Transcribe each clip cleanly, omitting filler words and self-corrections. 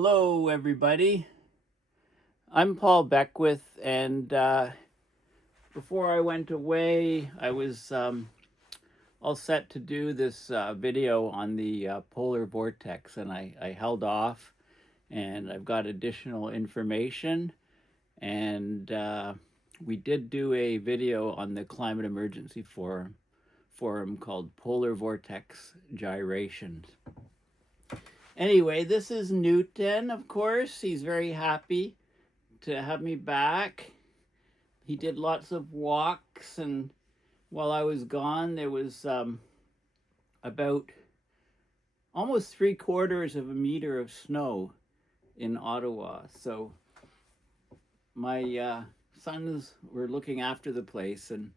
Hello, everybody. I'm Paul Beckwith, and before I went away, I was all set to do this video on the polar vortex, and I held off, and I've got additional information, and we did do a video on the Climate Emergency Forum called Polar Vortex Gyrations. Anyway, this is Newton, of course. He's very happy to have me back. He did lots of walks, and while I was gone, there was about almost 3/4 of a meter of snow in Ottawa. So my sons were looking after the place and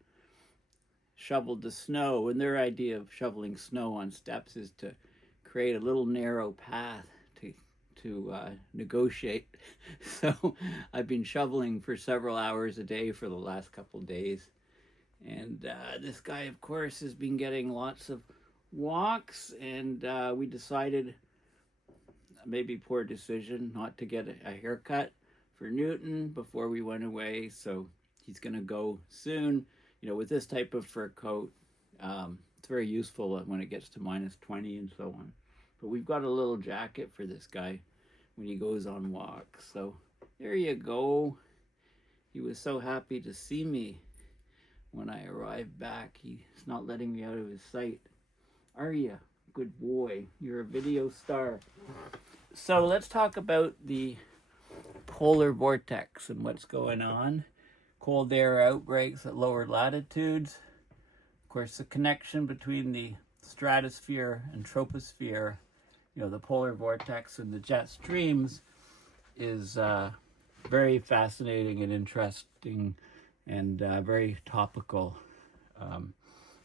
shoveled the snow. And their idea of shoveling snow on steps is to create a little narrow path to negotiate. So I've been shoveling for several hours a day for the last couple of days. And this guy, of course, has been getting lots of walks, and we decided, maybe poor decision, not to get a haircut for Newton before we went away. So he's going to go soon. You know, with this type of fur coat, it's very useful when it gets to -20 and so on. But we've got a little jacket for this guy when he goes on walks. So there you go. He was so happy to see me when I arrived back. He's not letting me out of his sight. Are you? Good boy. You're a video star. So let's talk about the polar vortex and what's going on. Cold air outbreaks at lower latitudes. Of course, the connection between the stratosphere and troposphere, you know, the polar vortex and the jet streams, is very fascinating and interesting, and very topical.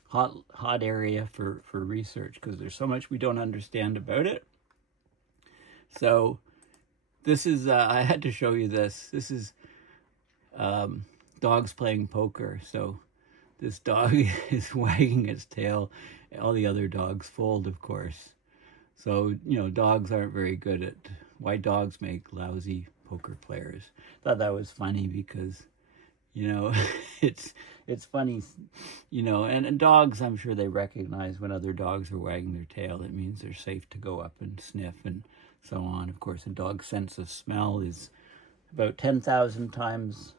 Hot area for research, because there's so much we don't understand about it. So this is I had to show you this. This is dogs playing poker. So this dog is wagging its tail. All the other dogs fold, of course. So, you know, dogs aren't very good at why dogs make lousy poker players. Thought that was funny because, you know, it's funny, you know, and dogs, I'm sure they recognize when other dogs are wagging their tail. It means they're safe to go up and sniff and so on. Of course, a dog's sense of smell is about 10,000 times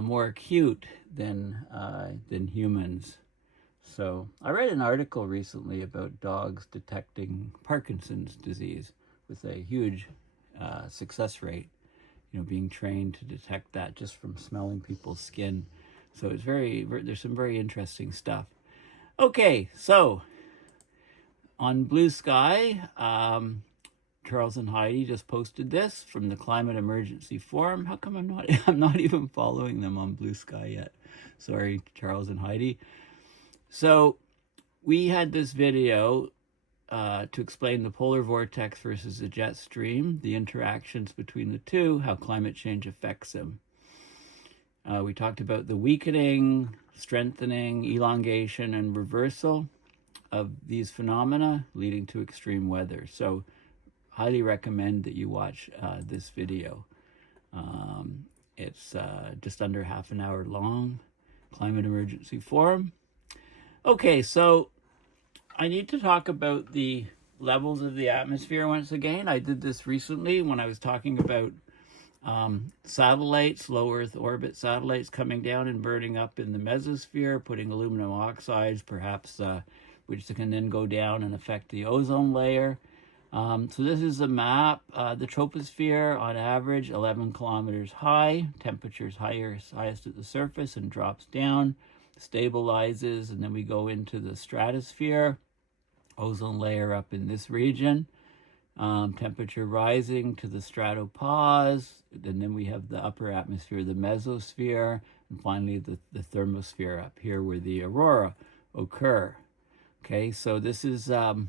more acute than humans. So I read an article recently about dogs detecting Parkinson's disease with a huge success rate, you know, being trained to detect that just from smelling people's skin. So it's there's some very interesting stuff. Okay, so on Blue Sky, Charles and Heidi just posted this from the Climate Emergency Forum. How come I'm not even following them on Blue Sky yet? Sorry, Charles and Heidi. So we had this video to explain the polar vortex versus the jet stream, the interactions between the two, how climate change affects them. We talked about the weakening, strengthening, elongation, and reversal of these phenomena leading to extreme weather. So highly recommend that you watch this video. It's just under half an hour long, Climate Emergency Forum. Okay, so I need to talk about the levels of the atmosphere once again. I did this recently when I was talking about satellites, low Earth orbit satellites coming down and burning up in the mesosphere, putting aluminum oxides, perhaps, which can then go down and affect the ozone layer. So this is a map. The troposphere, on average, 11 kilometers high. Temperatures highest at the surface and drops down, stabilizes, and then we go into the stratosphere. Ozone layer up in this region. Temperature rising to the tropopause, and then we have the upper atmosphere, the mesosphere, and finally the thermosphere up here where the aurora occur. Okay, so this is, when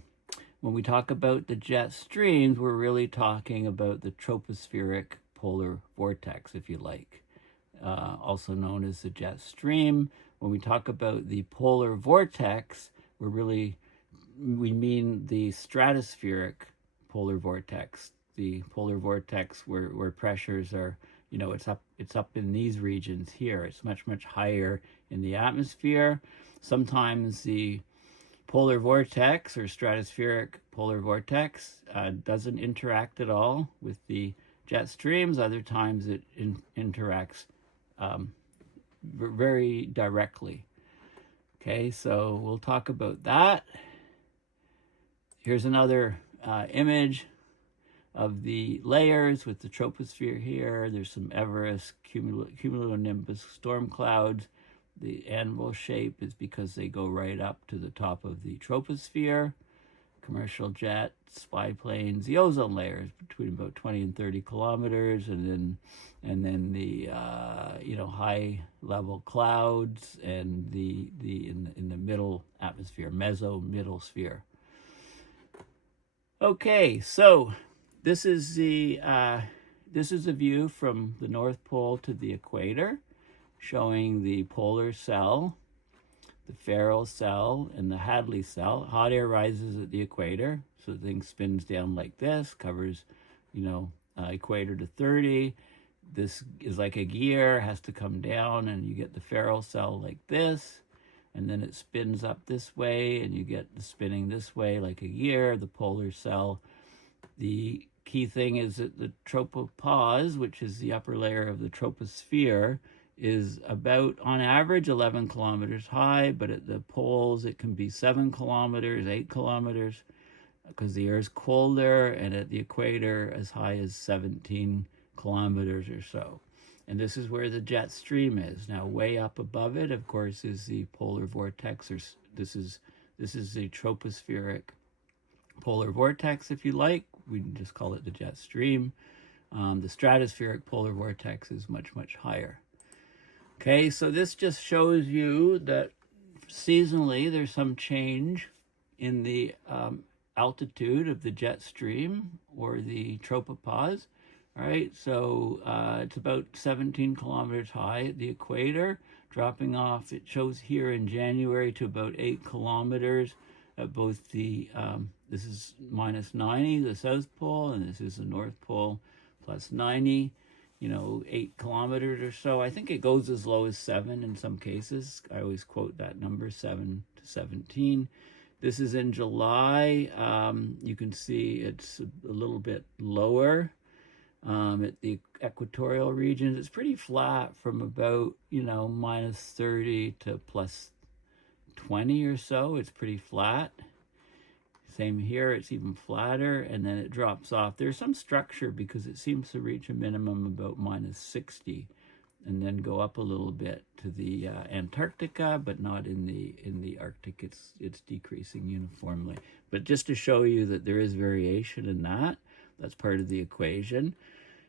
we talk about the jet streams, we're really talking about the tropospheric polar vortex, if you like, also known as the jet stream. When we talk about the polar vortex, we mean the stratospheric polar vortex, the polar vortex where pressures are, you know, it's up in these regions here. It's much, much higher in the atmosphere. Sometimes the polar vortex or stratospheric polar vortex doesn't interact at all with the jet streams. Other times it interacts very directly. Okay, so we'll talk about that. Here's another image of the layers with the troposphere here. There's some Everest cumulonimbus storm clouds. The anvil shape is because they go right up to the top of the troposphere. Commercial jets, spy planes, the ozone layer is between about 20 and 30 kilometers, and then the high level clouds and the in the middle atmosphere, middle sphere. Okay, so this is a view from the North Pole to the equator, showing the polar cell, the Ferrel cell, and the Hadley cell. Hot air rises at the equator, so the thing spins down like this, covers, equator to 30. This is like a gear, has to come down, and you get the Ferrel cell like this, and then it spins up this way, and you get the spinning this way like a gear, the polar cell. The key thing is that the tropopause, which is the upper layer of the troposphere, is about, on average, 11 kilometers high, but at the poles it can be 7 kilometers, 8 kilometers, because the air is colder, and at the equator as high as 17 kilometers or so. And this is where the jet stream is. Now, way up above it, of course, is the polar vortex, or this is the tropospheric polar vortex, if you like. We can just call it the jet stream. The stratospheric polar vortex is much, much higher. Okay, so this just shows you that seasonally there's some change in the altitude of the jet stream or the tropopause. All right, so it's about 17 kilometers high at the equator, dropping off, it shows here in January, to about 8 kilometers at both the, this is minus 90, the South Pole, and this is the North Pole, plus 90. 8 kilometers or so. I think it goes as low as 7 in some cases. I always quote that number, 7 to 17. This is in July. You can see it's a little bit lower at the equatorial regions. It's pretty flat from about, minus 30 to plus 20 or so. It's pretty flat. Same here, it's even flatter, and then it drops off. There's some structure because it seems to reach a minimum about minus 60 and then go up a little bit to the Antarctica, but not in the Arctic. It's decreasing uniformly. But just to show you that there is variation in that, that's part of the equation.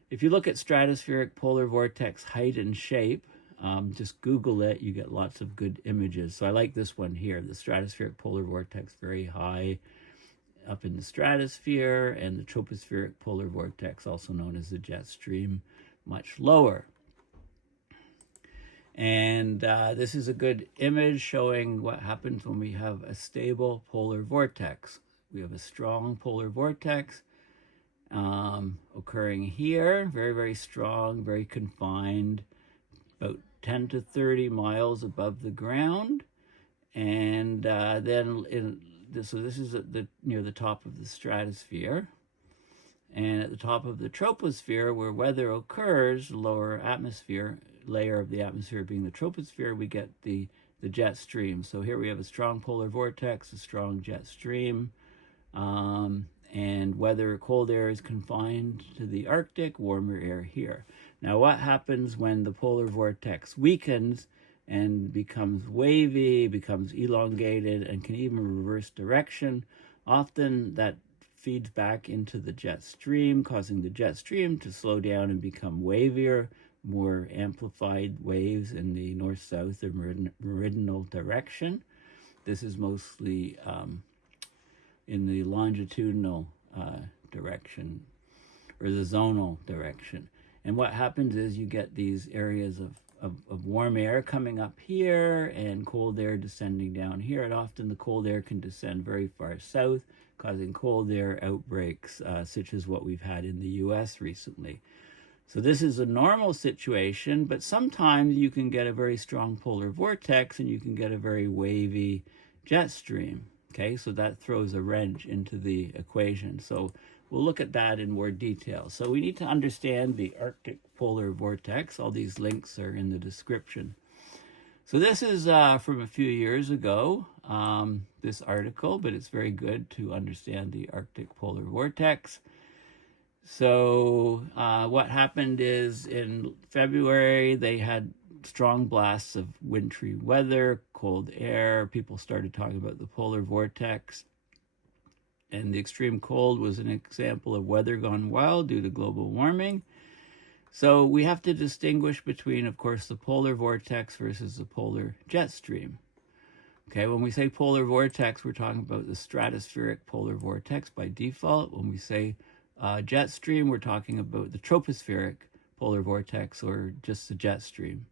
If you look at stratospheric polar vortex height and shape, just Google it, you get lots of good images. So I like this one here, the stratospheric polar vortex, very high up in the stratosphere, and the tropospheric polar vortex, also known as the jet stream, much lower. And this is a good image showing what happens when we have a stable polar vortex. We have a strong polar vortex occurring here, very, very strong, very confined, about 10 to 30 miles above the ground. And so this is near the top of the stratosphere. And at the top of the troposphere, where weather occurs, the lower atmosphere, layer of the atmosphere being the troposphere, we get the jet stream. So here we have a strong polar vortex, a strong jet stream, and cold air is confined to the Arctic, warmer air here. Now, what happens when the polar vortex weakens and becomes wavy, becomes elongated, and can even reverse direction? Often that feeds back into the jet stream, causing the jet stream to slow down and become wavier, more amplified waves in the north-south or meridional direction. This is mostly in the longitudinal direction, or the zonal direction. And what happens is you get these areas of warm air coming up here and cold air descending down here. And often the cold air can descend very far south, causing cold air outbreaks, such as what we've had in the US recently. So this is a normal situation, but sometimes you can get a very strong polar vortex and you can get a very wavy jet stream. Okay, so that throws a wrench into the equation. So we'll look at that in more detail. So we need to understand the Arctic polar vortex. All these links are in the description. So this is from a few years ago, this article, but it's very good to understand the Arctic polar vortex. So what happened is in February, they had strong blasts of wintry weather, cold air. People started talking about the polar vortex. And the extreme cold was an example of weather gone wild due to global warming. So we have to distinguish between, of course, the polar vortex versus the polar jet stream. Okay, when we say polar vortex, we're talking about the stratospheric polar vortex by default. When we say jet stream, we're talking about the tropospheric polar vortex or just the jet stream.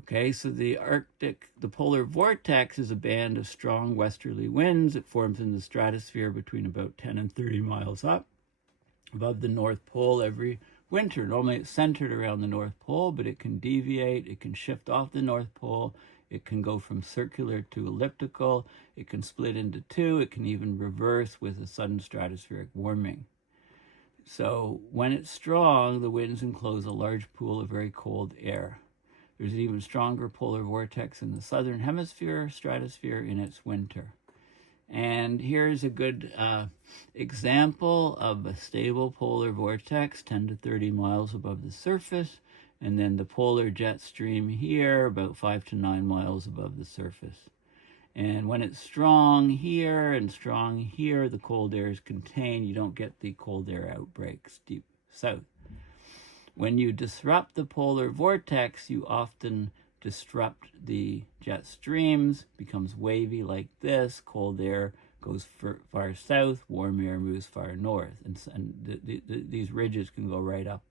Okay, so the polar vortex is a band of strong westerly winds. It forms in the stratosphere between about 10 and 30 miles up above the North Pole every winter. Normally it's centered around the North Pole, but it can deviate, it can shift off the North Pole, it can go from circular to elliptical, it can split into two, it can even reverse with a sudden stratospheric warming. So when it's strong, the winds enclose a large pool of very cold air. There's an even stronger polar vortex in the southern hemisphere stratosphere in its winter. And here's a good example of a stable polar vortex, 10 to 30 miles above the surface, and then the polar jet stream here, about 5 to 9 miles above the surface. And when it's strong here and strong here, the cold air is contained. You don't get the cold air outbreaks deep south. When you disrupt the polar vortex, you often disrupt the jet streams, becomes wavy like this. Cold air goes far south, warm air moves far north. And these ridges can go right up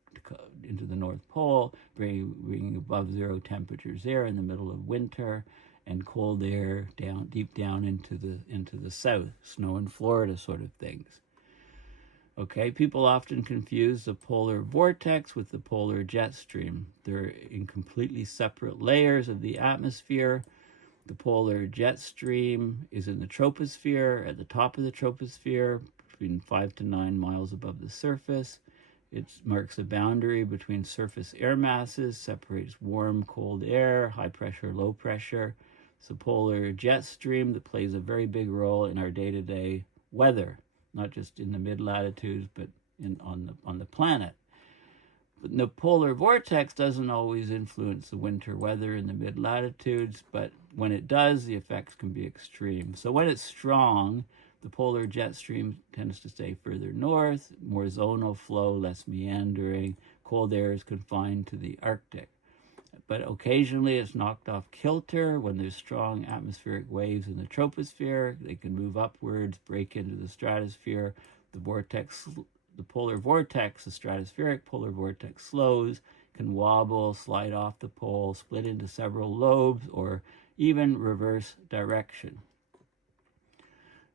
into the North Pole, bringing above zero temperatures there in the middle of winter, and cold air deep down into the south, snow in Florida sort of things. Okay, people often confuse the polar vortex with the polar jet stream. They're in completely separate layers of the atmosphere. The polar jet stream is in the troposphere, at the top of the troposphere, between 5 to 9 miles above the surface. It marks a boundary between surface air masses, separates warm, cold air, high pressure, low pressure. It's the polar jet stream that plays a very big role in our day-to-day weather, not just in the mid-latitudes, but on the planet. But the polar vortex doesn't always influence the winter weather in the mid-latitudes, but when it does, the effects can be extreme. So when it's strong, the polar jet stream tends to stay further north, more zonal flow, less meandering. Cold air is confined to the Arctic. But occasionally it's knocked off kilter when there's strong atmospheric waves in the troposphere. They can move upwards, break into the stratosphere. The polar vortex, the stratospheric polar vortex slows, can wobble, slide off the pole, split into several lobes, or even reverse direction.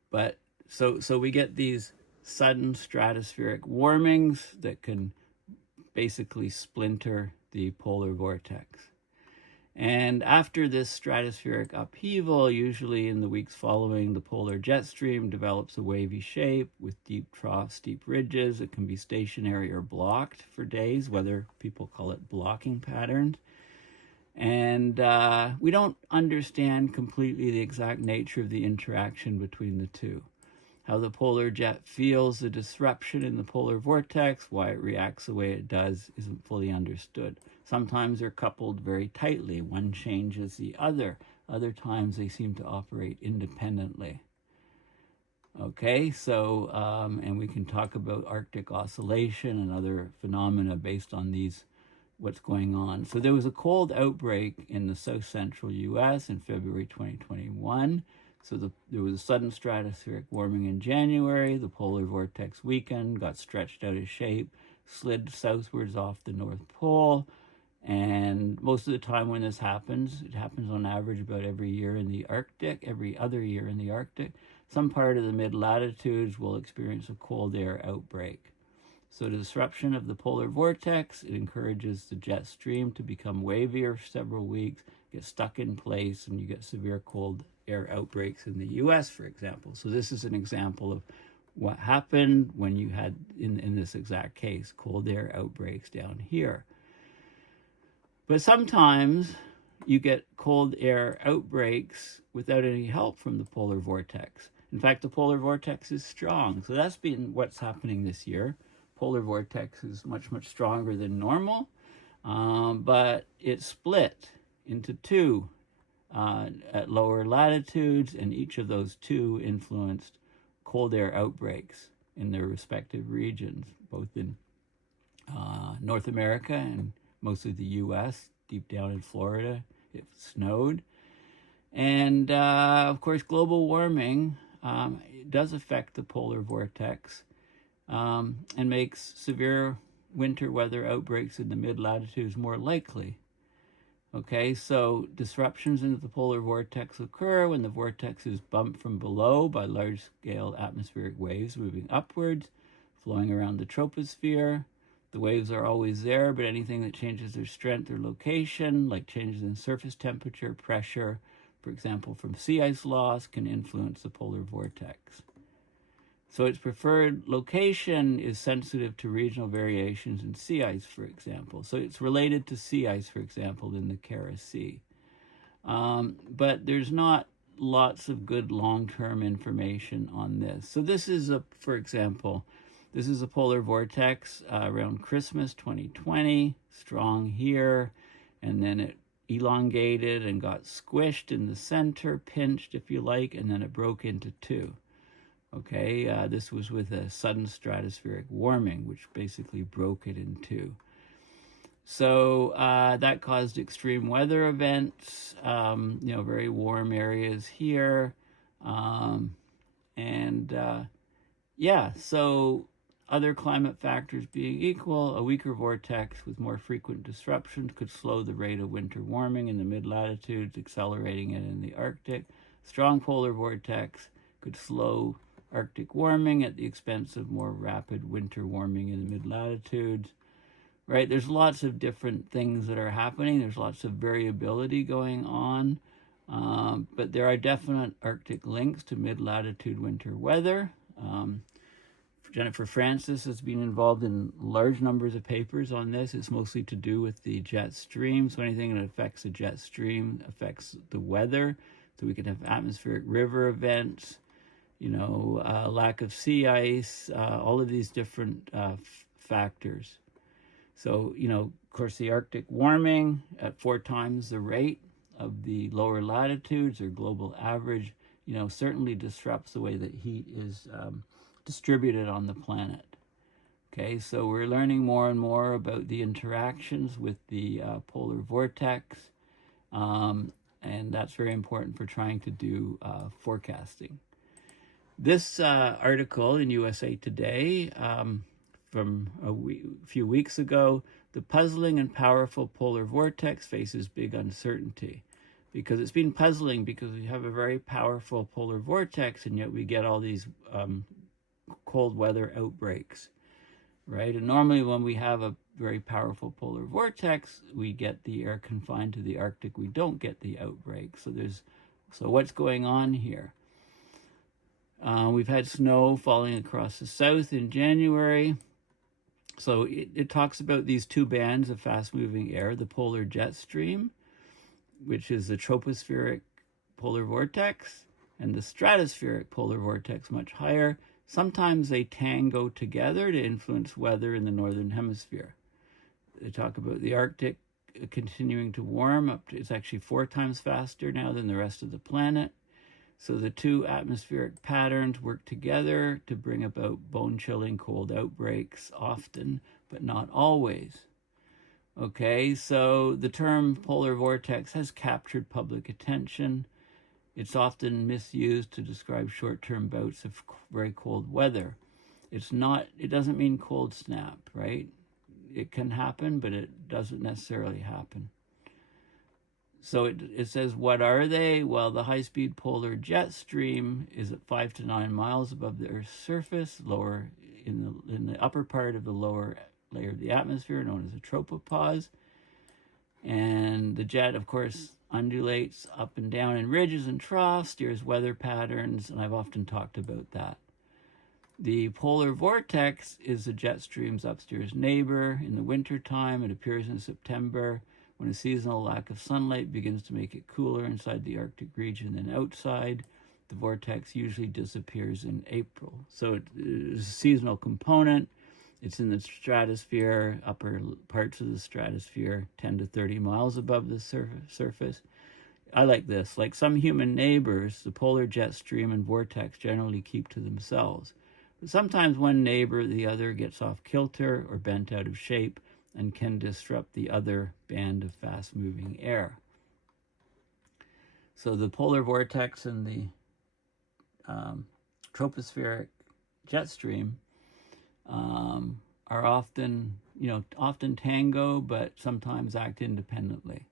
But so we get these sudden stratospheric warmings that can basically splinter the polar vortex. And after this stratospheric upheaval, usually in the weeks following, the polar jet stream develops a wavy shape with deep troughs, steep ridges. It can be stationary or blocked for days, whether people call it blocking patterns. And we don't understand completely the exact nature of the interaction between the two. How the polar jet feels the disruption in the polar vortex, why it reacts the way it does, isn't fully understood. Sometimes they're coupled very tightly. One changes the other. Other times they seem to operate independently. Okay, so, and we can talk about Arctic oscillation and other phenomena based on what's going on. So there was a cold outbreak in the south central US in February 2021. So there was a sudden stratospheric warming in January. The polar vortex weakened, got stretched out of shape, slid southwards off the North Pole. And most of the time when this happens, it happens on average about every year in the Arctic, every other year in the Arctic. Some part of the mid-latitudes will experience a cold air outbreak. So the disruption of the polar vortex, it encourages the jet stream to become wavier for several weeks, get stuck in place, and you get severe cold air outbreaks in the US, for example. So this is an example of what happened when you had, in this exact case, cold air outbreaks down here. But sometimes you get cold air outbreaks without any help from the polar vortex. In fact, the polar vortex is strong. So that's been what's happening this year. Polar vortex is much, much stronger than normal, but it split into two at lower latitudes, and each of those two influenced cold air outbreaks in their respective regions, both in North America and mostly the US, deep down in Florida, it snowed. And of course, global warming does affect the polar vortex and makes severe winter weather outbreaks in the mid-latitudes more likely. Okay, so disruptions into the polar vortex occur when the vortex is bumped from below by large-scale atmospheric waves moving upwards, flowing around the troposphere. The waves are always there, but anything that changes their strength or location, like changes in surface temperature, pressure, for example, from sea ice loss, can influence the polar vortex. So its preferred location is sensitive to regional variations in sea ice, for example. So it's related to sea ice, for example, in the Kara Sea. But there's not lots of good long-term information on this. So this is, for example, this is a polar vortex around Christmas 2020, strong here, and then it elongated and got squished in the center, pinched if you like, and then it broke into two. Okay, this was with a sudden stratospheric warming, which basically broke it in two. So that caused extreme weather events, very warm areas here. So other climate factors being equal, a weaker vortex with more frequent disruptions could slow the rate of winter warming in the mid-latitudes, accelerating it in the Arctic. Strong polar vortex could slow Arctic warming at the expense of more rapid winter warming in the mid-latitudes. Right? There's lots of different things that are happening. There's lots of variability going on. But there are definite Arctic links to mid-latitude winter weather. Jennifer Francis has been involved in large numbers of papers on this. It's mostly to do with the jet stream. So anything that affects the jet stream affects the weather. So we can have atmospheric river events, lack of sea ice, all of these different factors. So, of course, the Arctic warming at 4 times the rate of the lower latitudes or global average, certainly disrupts the way that heat is distributed on the planet. Okay, so we're learning more and more about the interactions with the polar vortex, and that's very important for trying to do forecasting. This article in USA Today from a few weeks ago, the puzzling and powerful polar vortex faces big uncertainty. Because it's been puzzling because we have a very powerful polar vortex and yet we get all these cold weather outbreaks, right? And normally when we have a very powerful polar vortex, we get the air confined to the Arctic. We don't get the outbreak. So what's going on here? We've had snow falling across the south in January. So it talks about these two bands of fast-moving air, the polar jet stream, which is the tropospheric polar vortex, and the stratospheric polar vortex much higher. Sometimes they tango together to influence weather in the northern hemisphere. They talk about the Arctic continuing to warm up to, it's actually 4 times faster now than the rest of the planet. So the two atmospheric patterns work together to bring about bone-chilling cold outbreaks often, but not always. Okay, so the term polar vortex has captured public attention. It's often misused to describe short-term bouts of very cold weather. It doesn't mean cold snap, right? it can happen, but it doesn't necessarily happen. So it says, what are they? Well, the high-speed polar jet stream is at 5 to 9 miles above the Earth's surface, lower in the upper part of the lower layer of the atmosphere, known as a tropopause. And the jet, of course, undulates up and down in ridges and troughs, steers weather patterns, and I've often talked about that. The polar vortex is the jet stream's upstairs neighbor. In the wintertime, it appears in September, when a seasonal lack of sunlight begins to make it cooler inside the Arctic region than outside. The vortex usually disappears in April. So it is a seasonal component. It's in the stratosphere, upper parts of the stratosphere, 10 to 30 miles above the surface. I like this. Like some human neighbors, the polar jet stream and vortex generally keep to themselves. But sometimes one neighbor or the other gets off kilter or bent out of shape and can disrupt the other band of fast-moving air. So the polar vortex and the tropospheric jet stream are often tango, but sometimes act independently.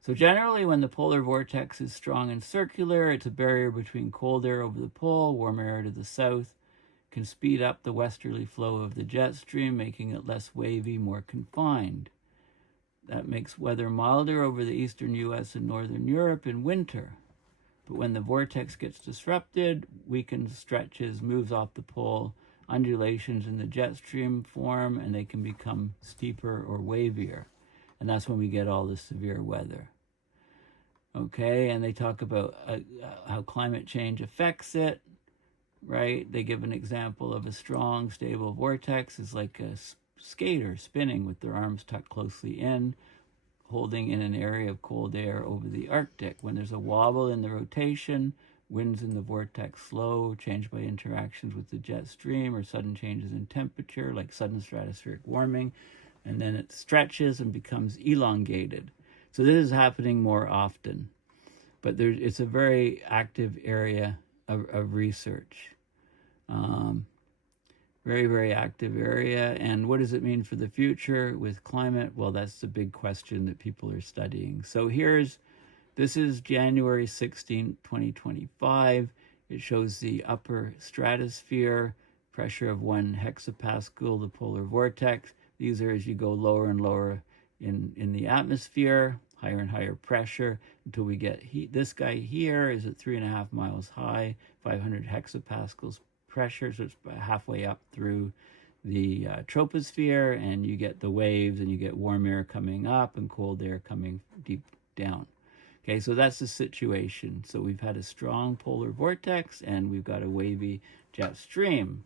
So generally, when the polar vortex is strong and circular, it's a barrier between cold air over the pole, warm air to the south, can speed up the westerly flow of the jet stream, making it less wavy, more confined. That makes weather milder over the eastern US and northern Europe in winter. But when the vortex gets disrupted, weakens, stretches, moves off the pole, undulations in the jet stream form, and they can become steeper or wavier. And that's when we get all the severe weather. Okay, and they talk about how climate change affects it. Right? They give an example of a strong, stable vortex is like a skater spinning with their arms tucked closely in, holding in an area of cold air over the Arctic. When there's a wobble in the rotation, winds in the vortex slow, changed by interactions with the jet stream or sudden changes in temperature, like sudden stratospheric warming, and then it stretches and becomes elongated. So this is happening more often, but it's a very active area of research. Very, very active area. And what does it mean for the future with climate? Well, that's the big question that people are studying. So this is January 16, 2025. It shows the upper stratosphere, pressure of 1 hexapascal, the polar vortex. These are as you go lower and lower in the atmosphere, higher and higher pressure, until we get this guy here is at 3.5 miles high, 500 hexapascals pressure, so it's halfway up through the troposphere, and you get the waves, and you get warm air coming up and cold air coming deep down. Okay, so that's the situation. So we've had a strong polar vortex, and we've got a wavy jet stream,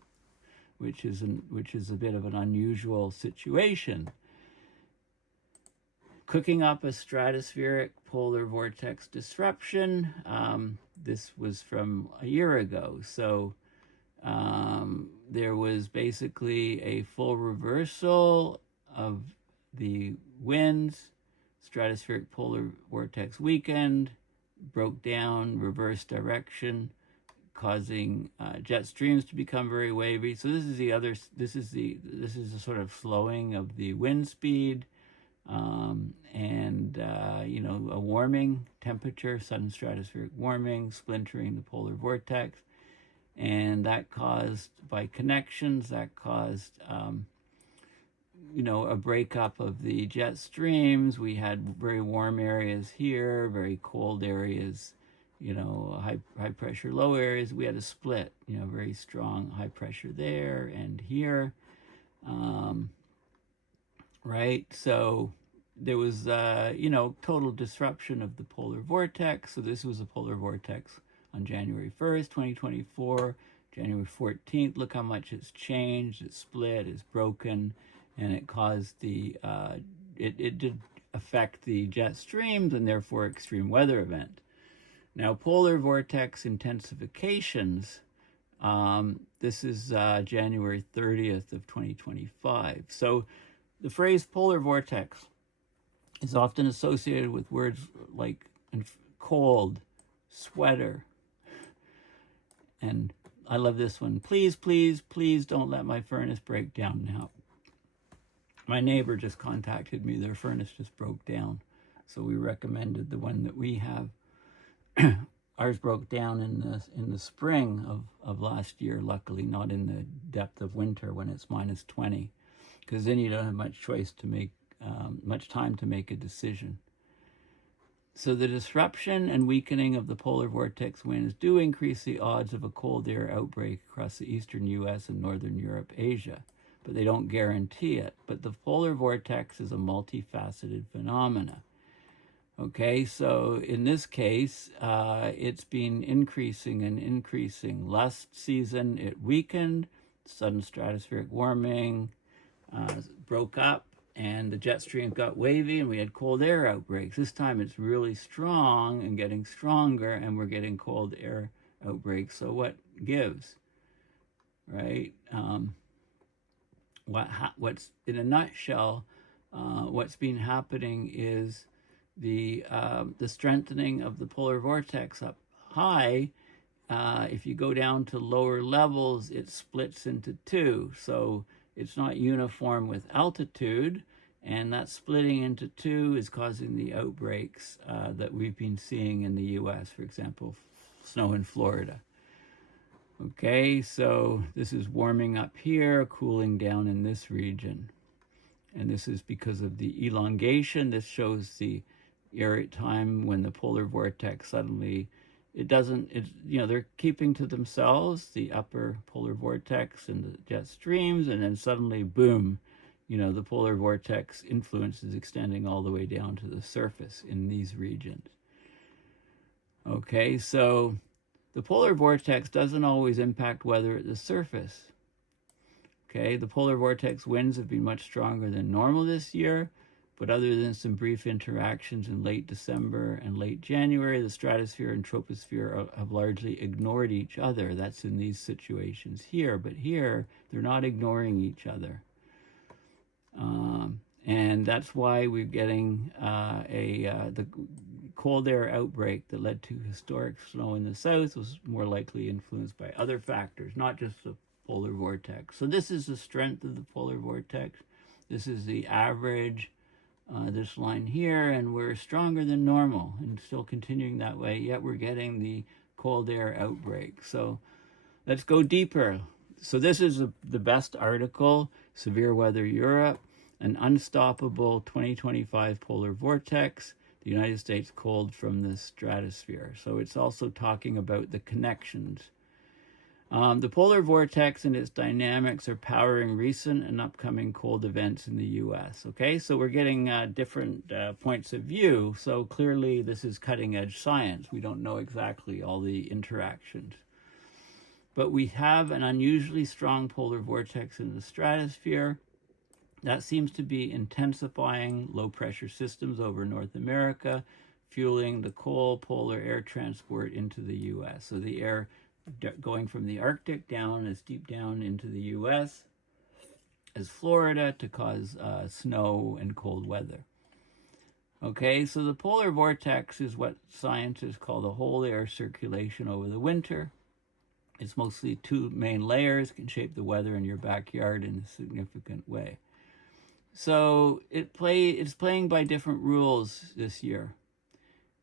which is a bit of an unusual situation. Cooking up a stratospheric polar vortex disruption. This was from a year ago. So there was basically a full reversal of the winds. Stratospheric polar vortex weakened, broke down, reversed direction, causing jet streams to become very wavy. So this is the sort of slowing of the wind speed. A warming temperature, sudden stratospheric warming, splintering the polar vortex, and that caused, by connections, a breakup of the jet streams. We had very warm areas here, very cold areas, high pressure, low areas. We had a split, very strong high pressure there and here. Right? So there was, total disruption of the polar vortex. So this was a polar vortex on January 1st, 2024, January 14th. Look how much it's changed. It's split, it's broken, and it caused it did affect the jet streams and therefore extreme weather event. Now, polar vortex intensifications, this is January 30th of 2025. So the phrase polar vortex is often associated with words like cold, sweater, and I love this one. Please, please, please don't let my furnace break down now. My neighbor just contacted me. Their furnace just broke down. So we recommended the one that we have. Ours broke down in the spring of last year, luckily, not in the depth of winter when it's minus 20, because then you don't have much choice to make, much time to make a decision. So the disruption and weakening of the polar vortex winds do increase the odds of a cold air outbreak across the eastern US and northern Europe, Asia, but they don't guarantee it. But the polar vortex is a multifaceted phenomena. Okay, so in this case, it's been increasing and increasing. Last season, it weakened, sudden stratospheric warming, broke up, and the jet stream got wavy, and we had cold air outbreaks. This time it's really strong and getting stronger, and we're getting cold air outbreaks. So what gives, right? What's in a nutshell, what's been happening is the strengthening of the polar vortex up high. If you go down to lower levels, it splits into two. So it's not uniform with altitude, and that splitting into two is causing the outbreaks that we've been seeing in the US, for example, snow in Florida. Okay, so this is warming up here, cooling down in this region. And this is because of the elongation. This shows the time when the polar vortex suddenly, they're keeping to themselves, the upper polar vortex and the jet streams, and then suddenly, boom, the polar vortex influence is extending all the way down to the surface in these regions. Okay, so the polar vortex doesn't always impact weather at the surface. Okay, the polar vortex winds have been much stronger than normal this year, but other than some brief interactions in late December and late January, the stratosphere and troposphere have largely ignored each other. That's in these situations here, but here they're not ignoring each other. And that's why we're getting the cold air outbreak that led to historic snow in the south was more likely influenced by other factors, not just the polar vortex. So this is the strength of the polar vortex. This is the average, this line here, and we're stronger than normal and still continuing that way, yet we're getting the cold air outbreak. So let's go deeper. So this is the best article, Severe Weather Europe, an unstoppable 2025 polar vortex, the United States cold from the stratosphere. So it's also talking about the connections. The polar vortex and its dynamics are powering recent and upcoming cold events in the US. Okay, so we're getting different points of view. So clearly this is cutting edge science. We don't know exactly all the interactions. But we have an unusually strong polar vortex in the stratosphere that seems to be intensifying low pressure systems over North America, fueling the cold polar air transport into the US. So the air going from the Arctic down as deep down into the US as Florida to cause snow and cold weather. Okay, so the polar vortex is what scientists call the whole air circulation over the winter. It's mostly two main layers, can shape the weather in your backyard in a significant way. So it's playing by different rules this year.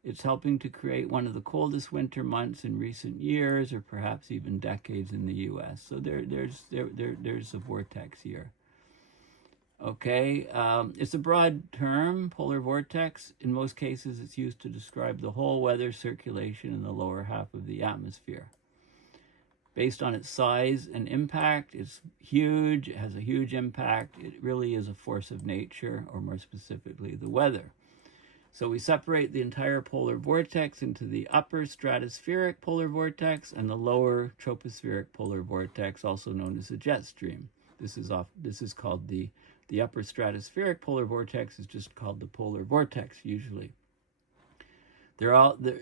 It's helping to create one of the coldest winter months in recent years, or perhaps even decades in the U.S. So there's a vortex here. Okay, it's a broad term, polar vortex. In most cases, it's used to describe the whole weather circulation in the lower half of the atmosphere. Based on its size and impact, it's huge, it has a huge impact. It really is a force of nature, or more specifically, the weather. So we separate the entire polar vortex into the upper stratospheric polar vortex and the lower tropospheric polar vortex, also known as the jet stream. This is called the upper stratospheric polar vortex is just called the polar vortex usually.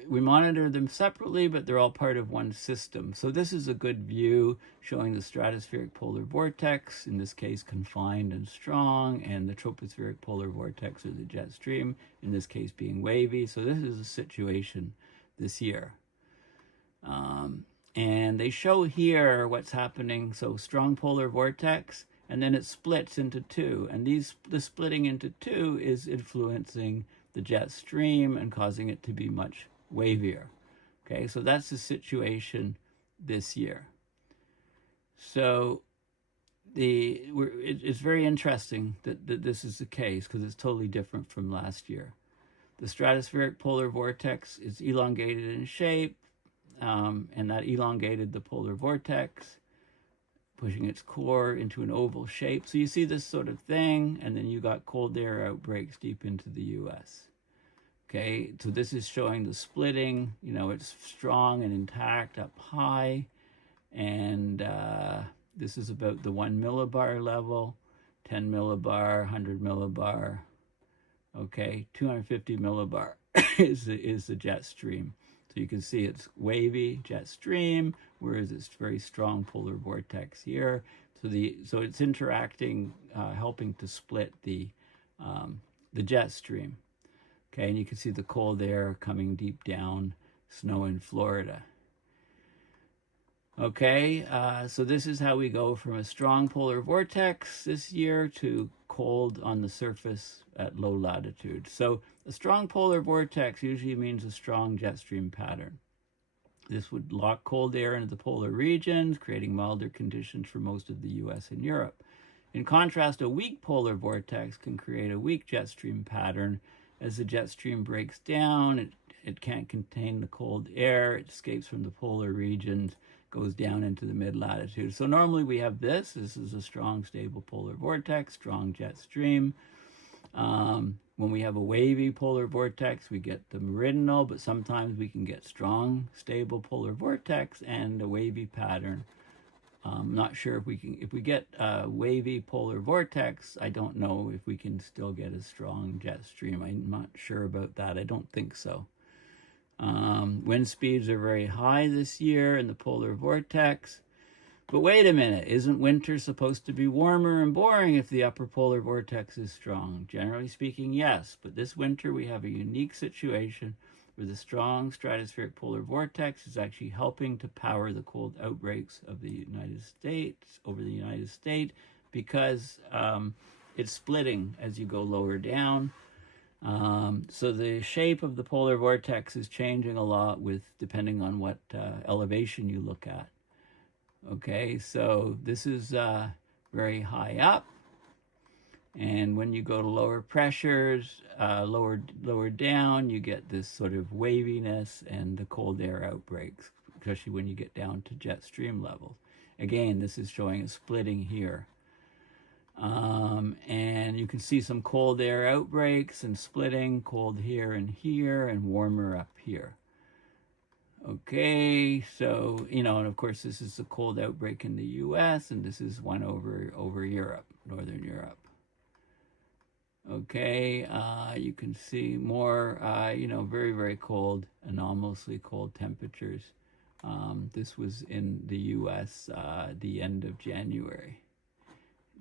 We monitor them separately, but they're all part of one system. So this is a good view showing the stratospheric polar vortex, in this case confined and strong, and the tropospheric polar vortex, or the jet stream, in this case being wavy. So this is a situation this year. And they show here what's happening. So strong polar vortex, and then it splits into two. And the splitting into two is influencing the jet stream and causing it to be much wavier. Okay, so that's the situation this year. So it's very interesting that this is the case, because it's totally different from last year. The stratospheric polar vortex is elongated in shape, and that elongated the polar vortex, pushing its core into an oval shape. So you see this sort of thing, and then you got cold air outbreaks deep into the US. Okay, so this is showing the splitting. You know, it's strong and intact up high, and this is about the 1 millibar level, 10 millibar, 100 millibar. Okay, 250 millibar is the jet stream. So you can see it's wavy jet stream, whereas it's very strong polar vortex here. So it's interacting, helping to split the jet stream. Okay, and you can see the cold air coming deep down, snow in Florida. Okay, so this is how we go from a strong polar vortex this year to cold on the surface at low latitude. So a strong polar vortex usually means a strong jet stream pattern. This would lock cold air into the polar regions, creating milder conditions for most of the US and Europe. In contrast, a weak polar vortex can create a weak jet stream pattern. As the jet stream breaks down, it can't contain the cold air, it escapes from the polar regions, goes down into the mid-latitude. So normally we have this is a strong, stable polar vortex, strong jet stream. When we have a wavy polar vortex, we get the meridional, but sometimes we can get strong, stable polar vortex and a wavy pattern. I'm not sure if we get a wavy polar vortex, I don't know if we can still get a strong jet stream. I'm not sure about that. I don't think so. Wind speeds are very high this year in the polar vortex. But wait a minute, isn't winter supposed to be warmer and boring if the upper polar vortex is strong? Generally speaking, yes, but this winter we have a unique situation where the strong stratospheric polar vortex is actually helping to power the cold outbreaks of the United States, over the United States, because it's splitting as you go lower down. So the shape of the polar vortex is changing a lot depending on what elevation you look at. Okay, so this is very high up, and when you go to lower pressures, lower down, you get this sort of waviness and the cold air outbreaks, especially when you get down to jet stream levels. Again, this is showing a splitting here. And you can see some cold air outbreaks and splitting, cold here and warmer up here. Okay, so, you know, and of course this is a cold outbreak in the US, and this is one over Europe, Northern Europe. Okay, you can see more, you know, very, very cold, anomalously cold temperatures. This was in the US the end of January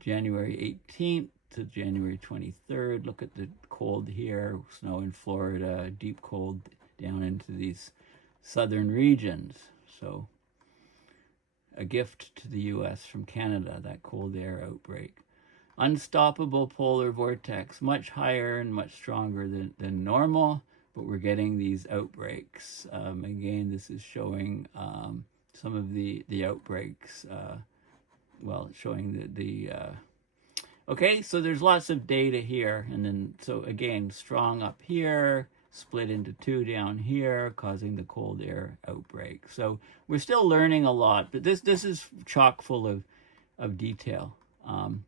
18th to January 23rd. Look at the cold here, snow in Florida, deep cold down into these southern regions. So a gift to the US from Canada, that cold air outbreak. Unstoppable polar vortex, much higher and much stronger than normal, but we're getting these outbreaks. Again, this is showing some of the outbreaks, well, showing okay, so there's lots of data here, and then, so again, strong up here, split into two down here, causing the cold air outbreak. So we're still learning a lot, but this is chock full of detail.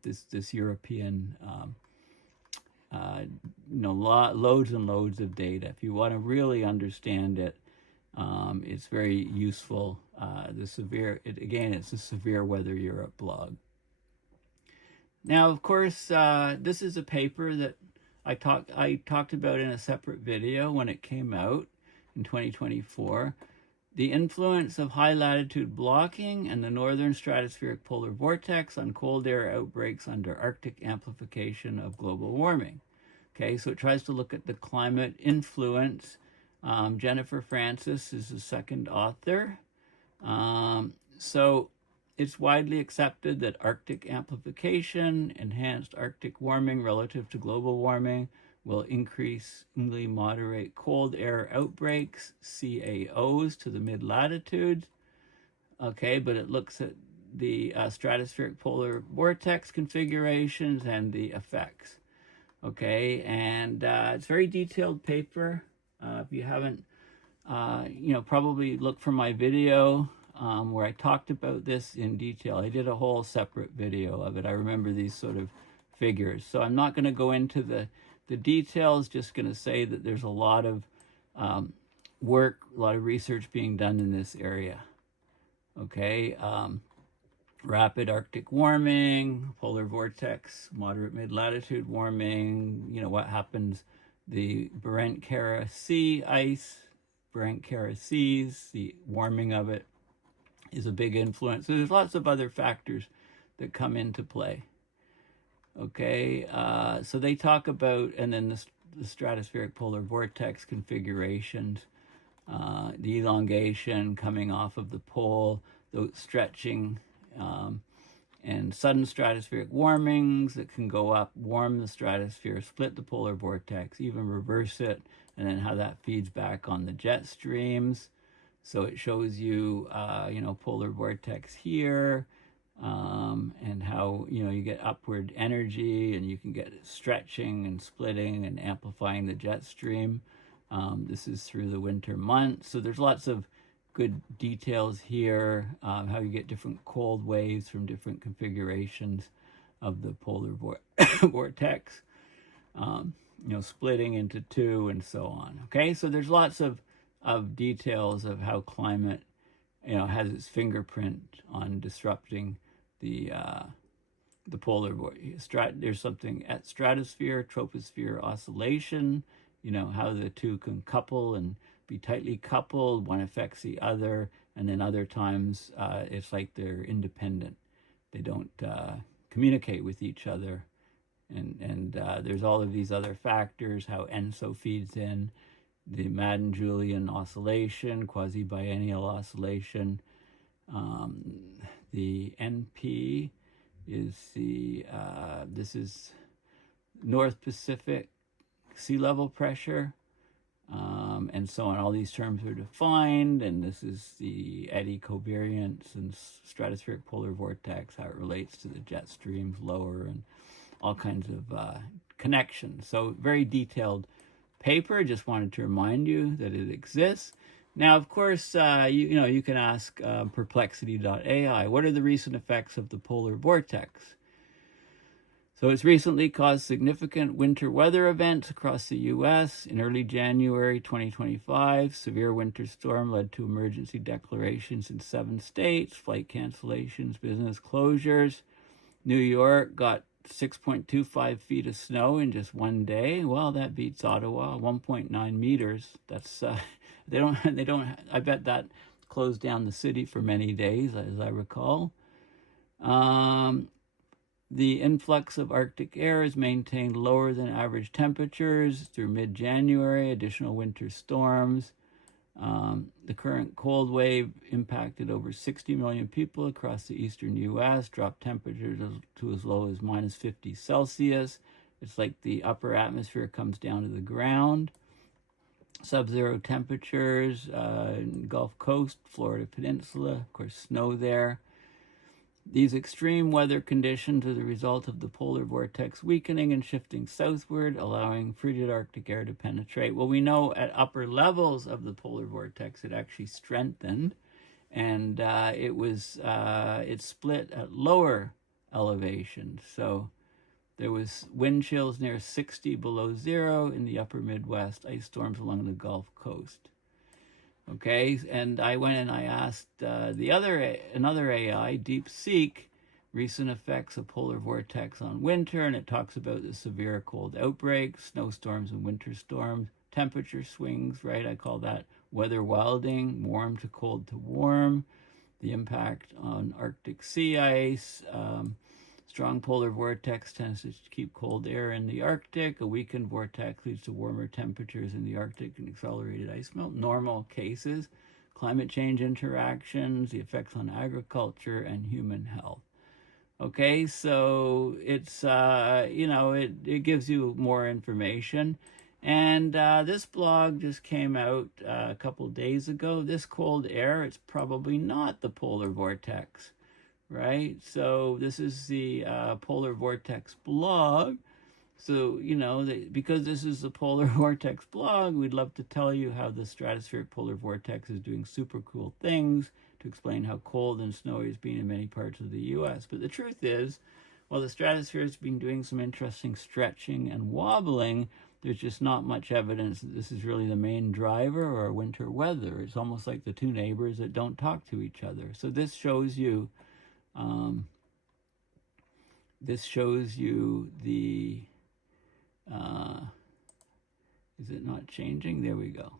This European, you know, loads and loads of data. If you want to really understand it, it's very useful. Again, it's a Severe Weather Europe blog. Now, of course, this is a paper that I talked about in a separate video when it came out in 2024. The influence of high latitude blocking and the northern stratospheric polar vortex on cold air outbreaks under Arctic amplification of global warming. Okay, so it tries to look at the climate influence. Jennifer Francis is the second author. So it's widely accepted that Arctic amplification, enhanced Arctic warming relative to global warming, will increasingly moderate cold air outbreaks, CAOs, to the mid-latitudes. Okay, but it looks at the stratospheric polar vortex configurations and the effects. Okay, and it's a very detailed paper. If you haven't, probably look for my video where I talked about this in detail. I did a whole separate video of it. I remember these sort of figures. So I'm not going to go into the details, just going to say that there's a lot of work, a lot of research being done in this area. Okay, rapid Arctic warming, polar vortex, moderate mid-latitude warming, what happens, the Barents-Kara Sea ice, Barents-Kara seas, the warming of it is a big influence. So there's lots of other factors that come into play. Okay, so they talk about, and then the stratospheric polar vortex configurations, the elongation coming off of the pole, the stretching, and sudden stratospheric warmings that can go up, warm the stratosphere, split the polar vortex, even reverse it, and then how that feeds back on the jet streams. So it shows you, polar vortex here, and how, you get upward energy, and you can get stretching and splitting and amplifying the jet stream. This is through the winter months. So there's lots of good details here, how you get different cold waves from different configurations of the polar vortex, splitting into two and so on. Okay, so there's lots of details of how climate, has its fingerprint on disrupting the polar vortex. There's something at stratosphere, troposphere oscillation, how the two can couple and be tightly coupled, one affects the other, and then other times it's like they're independent. They don't communicate with each other. And there's all of these other factors, how ENSO feeds in, the Madden-Julian oscillation, quasi-biennial oscillation. The NP is this is North Pacific sea level pressure, and so on. All these terms are defined, and this is the eddy covariance and stratospheric polar vortex, how it relates to the jet streams lower, and all kinds of connections. So very detailed paper. Just wanted to remind you that it exists. Now, of course, you can ask perplexity.ai, what are the recent effects of the polar vortex? So it's recently caused significant winter weather events across the U.S. In early January 2025, severe winter storm led to emergency declarations in 7 states, flight cancellations, business closures. New York got 6.25 feet of snow in just one day. Well, that beats Ottawa, 1.9 meters. That's they don't. I bet that closed down the city for many days, as I recall. The influx of Arctic air is maintained lower than average temperatures through mid-January. Additional winter storms. The current cold wave impacted over 60 million people across the eastern U.S., dropped temperatures to as low as minus 50 Celsius. It's like the upper atmosphere comes down to the ground. Sub-zero temperatures, Gulf Coast, Florida Peninsula, of course, snow there. These extreme weather conditions are the result of the polar vortex weakening and shifting southward, allowing frigid Arctic air to penetrate. Well, we know at upper levels of the polar vortex it actually strengthened, and it split at lower elevations. So there was wind chills near 60 below zero in the upper Midwest, ice storms along the Gulf Coast. Okay, and I went and I asked another AI, DeepSeek, recent effects of polar vortex on winter, and it talks about the severe cold outbreaks, snowstorms and winter storms, temperature swings, right? I call that weather wilding, warm to cold to warm, the impact on Arctic sea ice. Strong polar vortex tends to keep cold air in the Arctic. A weakened vortex leads to warmer temperatures in the Arctic and accelerated ice melt. Normal cases. climate change interactions, the effects on agriculture and human health. Okay, so it's, it gives you more information. And this blog just came out a couple days ago. This cold air, it's probably not the polar vortex, right? So this is the Polar Vortex blog. So, because this is the Polar Vortex blog, we'd love to tell you how the stratospheric polar vortex is doing super cool things, to explain how cold and snowy it's been in many parts of the U.S. But the truth is, while the stratosphere has been doing some interesting stretching and wobbling, there's just not much evidence that this is really the main driver or winter weather. It's almost like the two neighbors that don't talk to each other. So this shows you, the, is it not changing? There we go.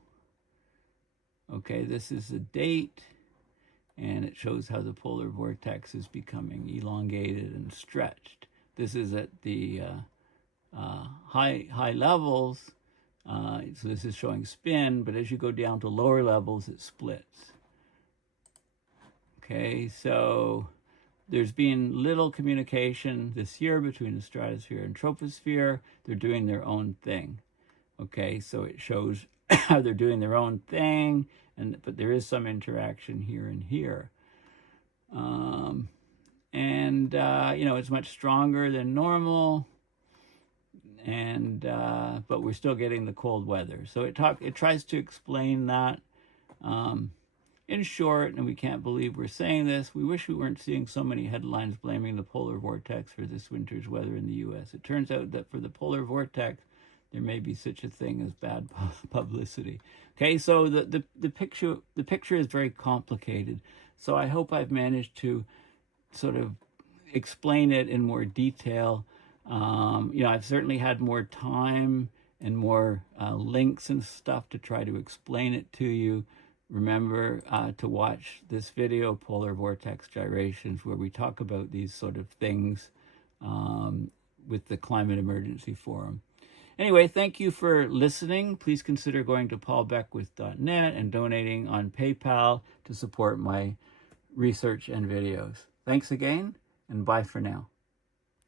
Okay, this is the date, and it shows how the polar vortex is becoming elongated and stretched. This is at the high levels, so this is showing spin, but as you go down to lower levels, it splits. Okay, so there's been little communication this year between the stratosphere and troposphere. They're doing their own thing. Okay, so it shows how they're doing their own thing, but there is some interaction here and here. It's much stronger than normal, but we're still getting the cold weather. So it tries to explain that in short, and we can't believe we're saying this. We wish we weren't seeing so many headlines blaming the polar vortex for this winter's weather in the U.S. It turns out that for the polar vortex, there may be such a thing as bad publicity. Okay, so the picture is very complicated. So I hope I've managed to sort of explain it in more detail. I've certainly had more time and more links and stuff to try to explain it to you. Remember to watch this video, Polar Vortex Gyrations, where we talk about these sort of things with the Climate Emergency Forum. Anyway, thank you for listening. Please consider going to paulbeckwith.net and donating on PayPal to support my research and videos. Thanks again, and bye for now.